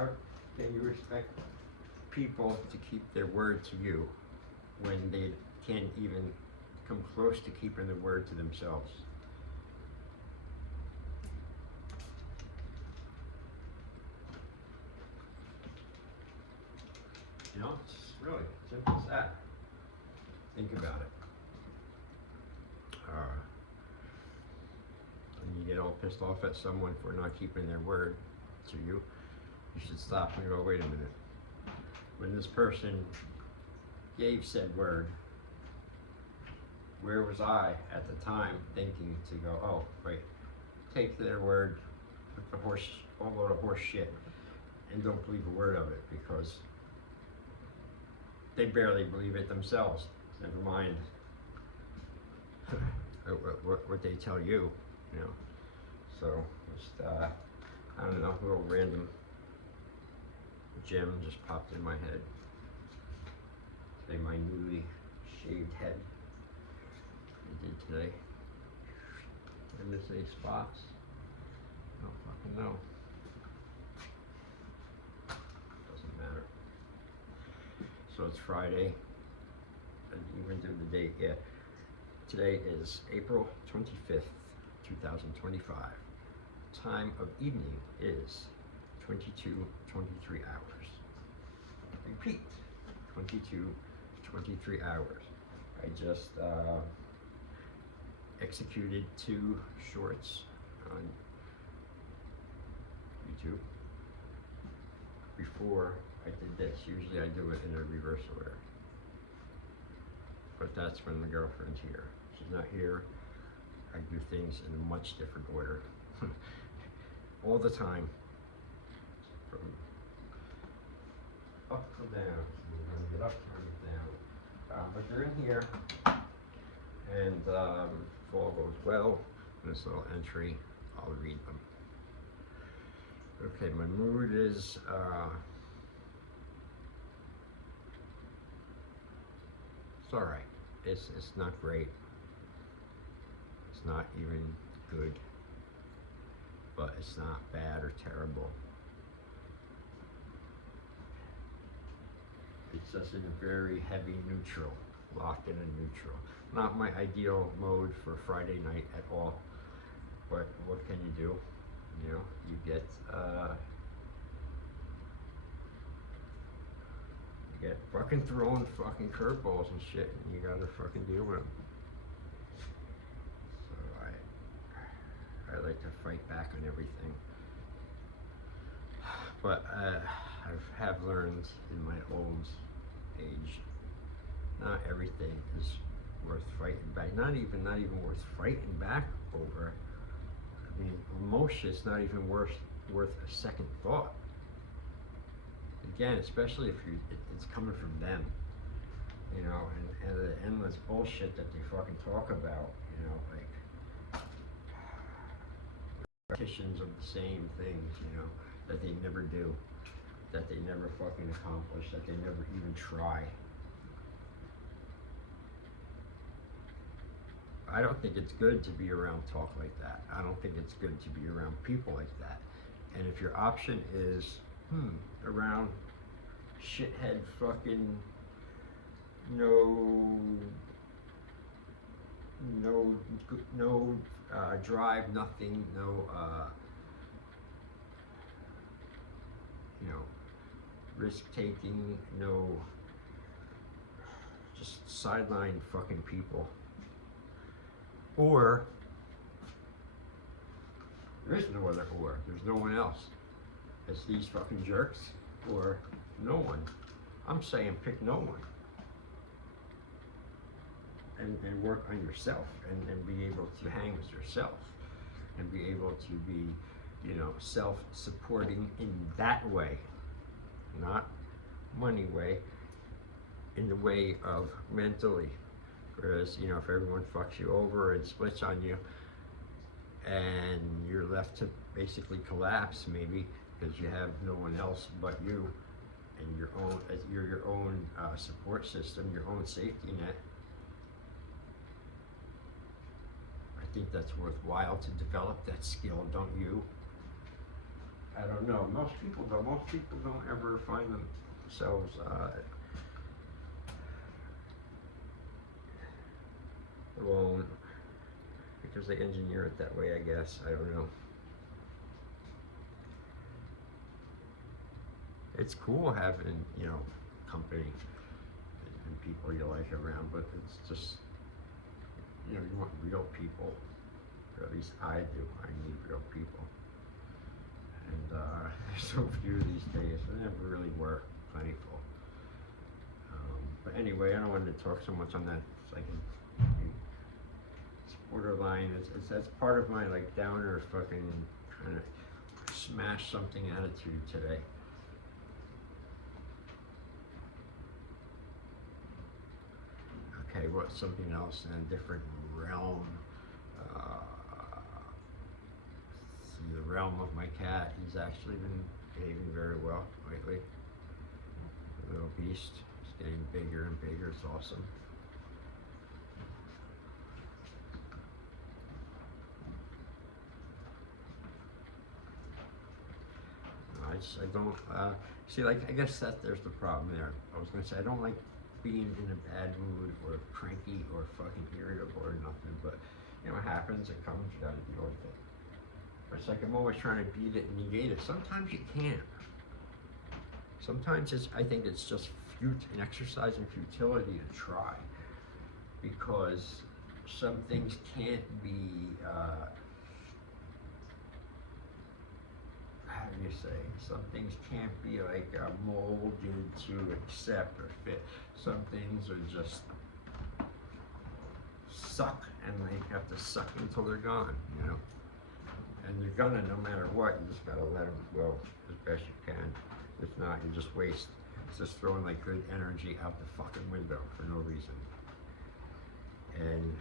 how can you expect people to keep their word to you when they can't even come close to keeping the word to themselves? You know, it's really simple as that. Think about it. When you get all pissed off at someone for not keeping their word to you, you should stop and go, wait a minute. When this person gave said word, where was I at the time thinking to go, oh, wait, take their word with the all load of horse shit and don't believe a word of it, because they believe it themselves. Never mind what they tell you, you know. So just I don't know, a little random gem just popped in my head. Today, my newly shaved head. I did today. Did I miss any spots? I don't fucking know. Doesn't matter. So it's Friday. I didn't even do the date yet. Today is April 25th, 2025. Time of evening is 22:23 hours. Repeat, 22:23 hours. I just executed 2 shorts on YouTube before I did this. Usually I do it in a reverse order, but that's when the girlfriend's here. She's not here. I do things in a much different order all the time, from up to down. So we're gonna get up, turn it down. But they're in here, and if all goes well, in this little entry, I'll read them. Okay, my mood is it's all right. It's not great. It's not even good, but it's not bad or terrible. It's just in a very heavy neutral, locked in a neutral. Not my ideal mode for Friday night at all, but what can you do? You know, you get fucking thrown fucking curveballs and shit, and you gotta fucking deal with them. So I like to fight back on everything, but I have learned in my old age, not everything is worth fighting back. Not even worth fighting back over. I mean, emotion is not even worth a second thought. Again, especially if it's coming from them, you know, and the endless bullshit that they fucking talk about, you know, like repetitions of the same things, you know, that they never do, that they never fucking accomplish, that they never even try. I don't think it's good to be around talk like that. I don't think it's good to be around people like that. And if your option is, around shithead fucking no drive, nothing, no you know, risk taking, no, just sideline fucking people. Or there is no other or. There's no one else. It's these fucking jerks or no one. I'm saying pick no one. And work on yourself and be able to hang with yourself and be able to be, you know, self-supporting in that way, not money way, in the way of mentally. Whereas, you know, if everyone fucks you over and splits on you and you're left to basically collapse maybe because you have no one else but you and you're your own support system, your own safety net, I think that's worthwhile to develop that skill, don't you? I don't know. Most people don't. Most people don't ever find themselves alone because they engineer it that way. I guess I don't know. It's cool having company and people you like around, but it's just you want real people. Or at least I do. I need real people. And there's so few these days. They never really were plentiful. But anyway, I don't want to talk so much on that. It's like it's borderline. That's part of my like downer fucking kind of smash something attitude today. Okay, what's something else in a different realm? See, the realm of my cat, he's actually been behaving very well lately. The little beast is getting bigger and bigger, it's awesome. I don't, see, like, I guess there's the problem there. I was gonna say, I don't like being in a bad mood or cranky or fucking irritable or nothing, but it happens, it comes, you gotta deal with it. But it's like I'm always trying to beat it and negate it. Sometimes you can't. Sometimes I think it's just an exercise in futility to try, because some things can't be, how do you say? Some things can't be like molded to accept or fit. Some things are just suck, and they have to suck until they're gone, And you're gonna, no matter what, you just gotta let them go as best you can. If not, you just waste. It's just throwing like good energy out the fucking window for no reason. And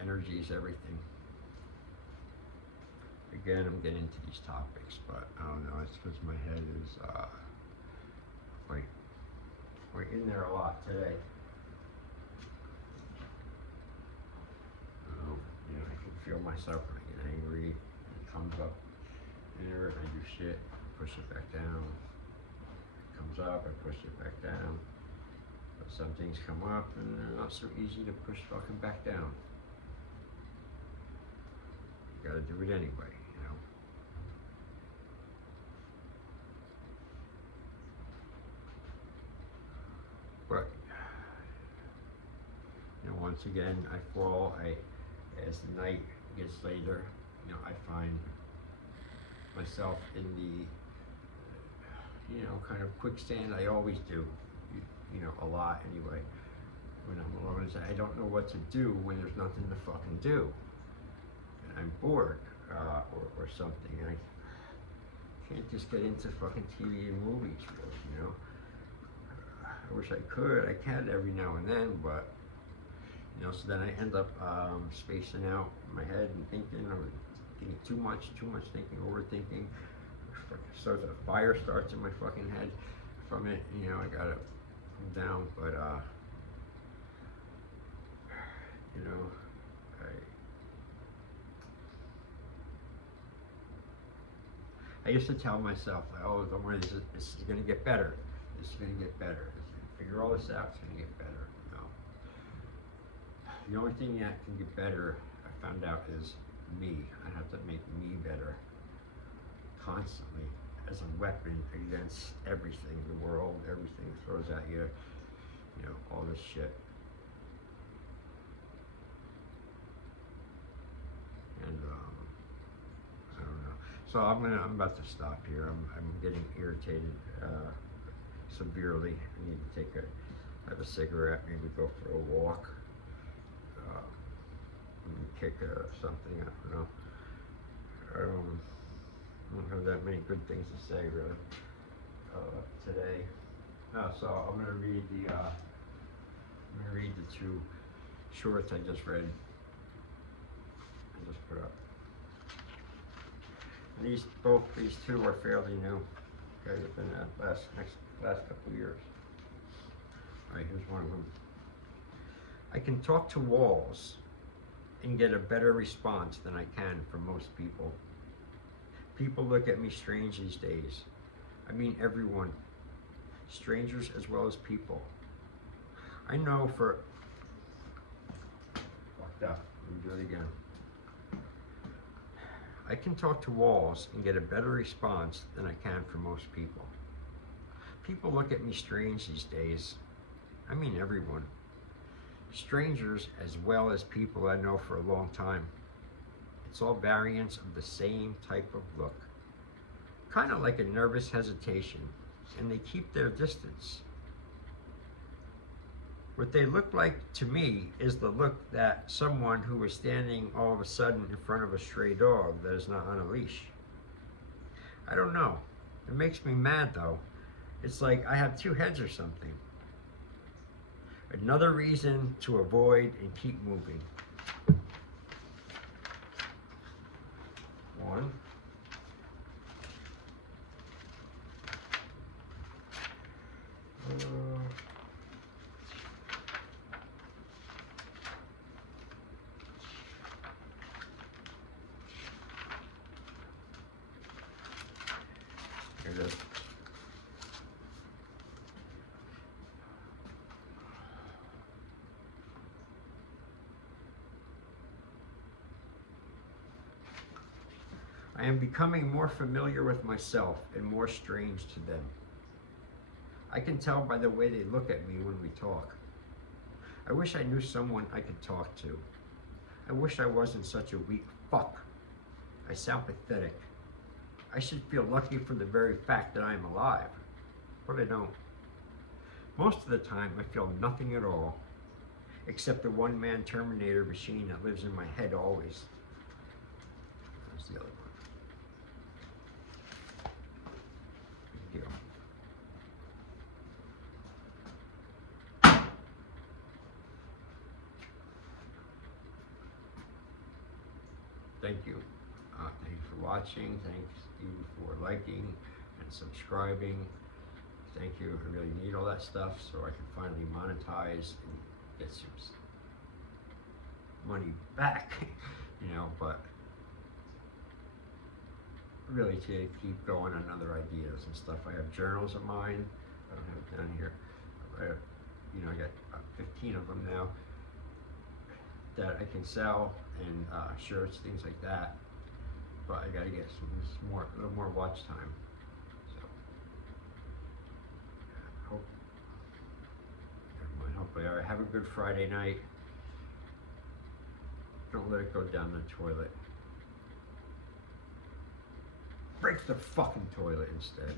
energy is everything. Again, I'm getting into these topics, but I don't know, it's because my head is, we're in there a lot today. I can feel myself when I get angry, it comes up there, I do shit, push it back down. It comes up, I push it back down. But some things come up and they're not so easy to push fucking back down. You gotta do it anyway. But once again, I fall. As the night gets later, I find myself in the, kind of quicksand. I always do, a lot anyway. When I'm alone, I don't know what to do when there's nothing to fucking do, and I'm bored or something. And I can't just get into fucking TV and movies, really, I wish I could. I can every now and then, but so then I end up spacing out in my head and thinking, or thinking too much thinking, overthinking. So the fire starts in my fucking head from it. I gotta calm down, but I used to tell myself, oh, don't worry, this is gonna get better. This is gonna get better. Figure all this out, it's gonna get better. The only thing that can get better, I found out, is me. I have to make me better constantly as a weapon against everything, the world, everything throws at you, all this shit. And I don't know. So I'm about to stop here. I'm getting irritated severely. I need to have a cigarette, maybe go for a walk. Kick something, I don't know. I don't have that many good things to say really today. So I'm gonna read the two shorts I just read. I just put up. And these two are fairly new. Okay, within the last couple of years. All right, here's one of them. I can talk to walls and get a better response than I can from most people. People look at me strange these days. I mean everyone. Strangers as well as people. I know for... Fucked up. Let me do it again. I can talk to walls and get a better response than I can from most people. People look at me strange these days. I mean everyone. Strangers as well as people I know for a long time. It's all variants of the same type of look. Kind of like a nervous hesitation, and they keep their distance. What they look like to me is the look that someone who is standing all of a sudden in front of a stray dog that is not on a leash. I don't know. It makes me mad though. It's like I have two heads or something. Another reason to avoid and keep moving. One. Here it is. I am becoming more familiar with myself and more strange to them. I can tell by the way they look at me when we talk. I wish I knew someone I could talk to. I wish I wasn't such a weak fuck. I sound pathetic. I should feel lucky for the very fact that I am alive, but I don't. Most of the time I feel nothing at all, except the one-man Terminator machine that lives in my head always. There's the other one. Big deal. Thank you. Thank you for watching. Thank you for liking and subscribing. Thank you. I really need all that stuff so I can finally monetize and get some money back, you know, but really to keep going on other ideas and stuff. I have journals of mine. I don't have it down here. I got 15 of them now that I can sell, and shirts, things like that. But I gotta get a little more watch time. So, hopefully, all right, have a good Friday night. Don't let it go down the toilet. Break the fucking toilet instead.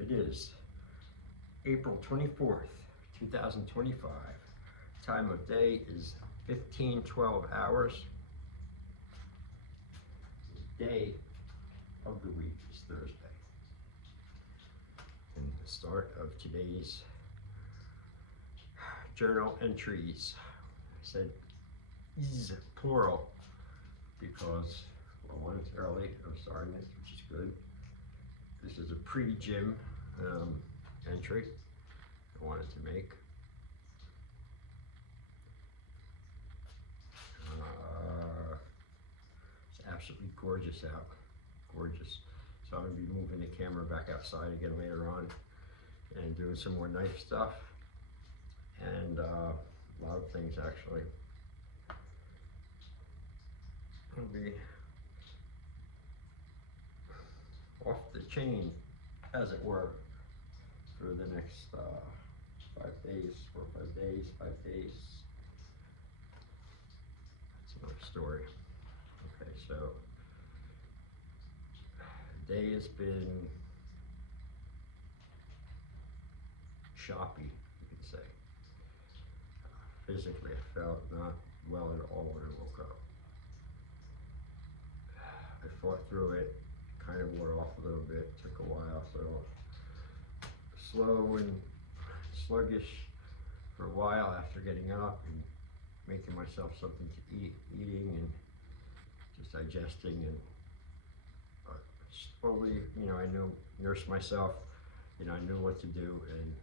It is April 24th, 2025. Time of day is 15:12 hours. Day of the week is Thursday. And the start of today's journal entries. I said is plural because, well, one, it's early, I'm starting it, which is good. This is a pre-gym entry I wanted to make. It's absolutely gorgeous out, gorgeous. So I'm gonna be moving the camera back outside again later on and doing some more knife stuff and a lot of things actually. I'll be off the chain, as it were, for the next 5 days, 4 or 5 days, 5 days. That's another story. Okay, so the day has been choppy, you could say. Physically, I felt not well at all when I woke up. I fought through it, kind of wore off a little bit, took a while, so slow and sluggish for a while after getting up and making myself something to eat, eating and just digesting, and slowly, you know, I nursed myself, you know, I knew what to do, and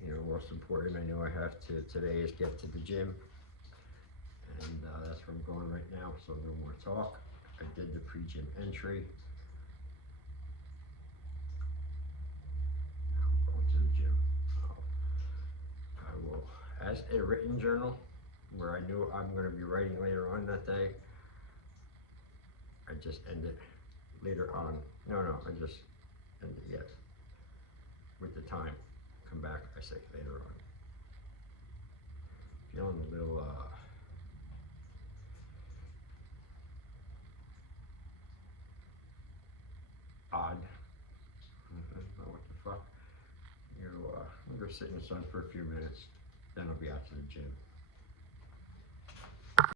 you know, most important, I know I have to today is get to the gym, and that's where I'm going right now, so no more talk. I did the pre-gym entry. Now I'm going to the gym. I will, as a written journal, where I knew I'm going to be writing later on that day, I just end it later on. No, I just end it, yes, with the time. Come back, I say later on. Feeling a little odd. Know what the fuck. I'm gonna go sit in the sun for a few minutes, then I'll be out to the gym.